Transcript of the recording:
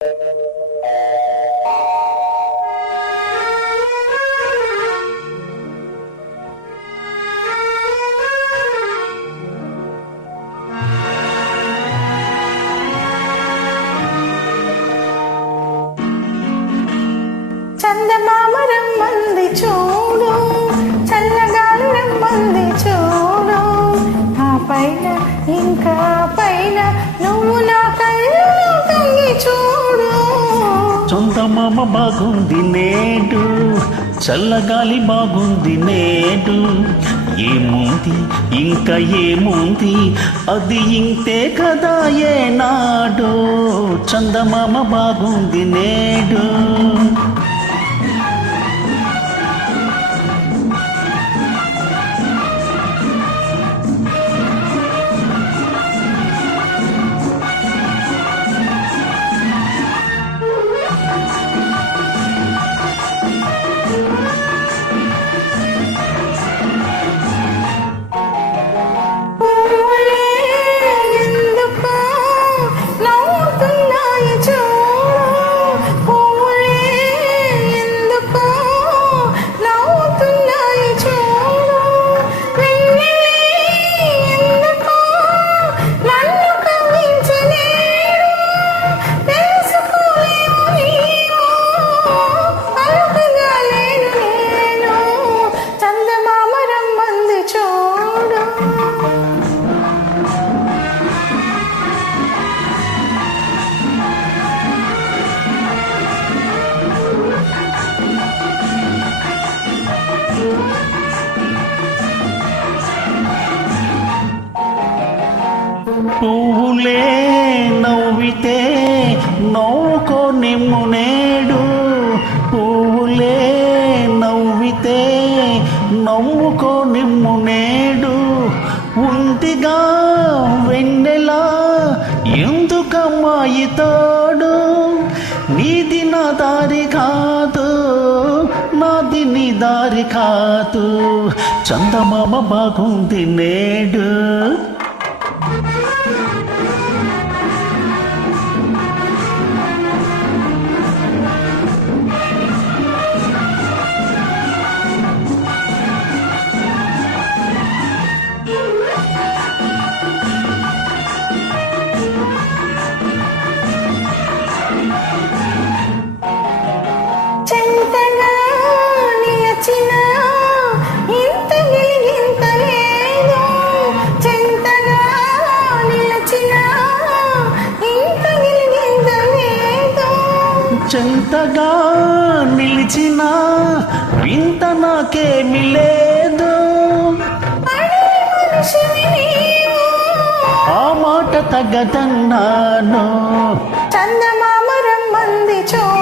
చందమామ రమ్మంది చూడు, చల్లగాలి రమ్మంది చూడు, ఆ పైన ఇంకా పైన నువ్వు నా కళ్ళు తొంగి చూడు. చందమామ బాగుంది నేడు, చల్లగాలి బాగుంది నేడు, ఏముంది ఇంకా ఏముంది అది ఇంతే కదా ఏనాడు. చందమామ బాగుంది నేడు. పువ్వులే నవ్వితే నవ్వుకో నిమ్ము నేడు, పువ్వులే నవ్వితే నవ్వుకో నిమ్ము నేడు, ఉంటిగా వెన్నెలా ఎందుకమ్మాయి తోడు, నీది నా దారి కాదు నాది నీ దారి కాదు. చందమామ బాగుంది నేడు. చెంతగా నిలచిన ఇంత గిలిగింత లేదు, చెంతగా నిలచిన ఇంత గిలిగింత లేదు, చెంతగా నిలిచిన వింత నాకేమి లేదు, ఆ మాట తగ్గదన్నాను. చందమామ రమ్మంది చూడు.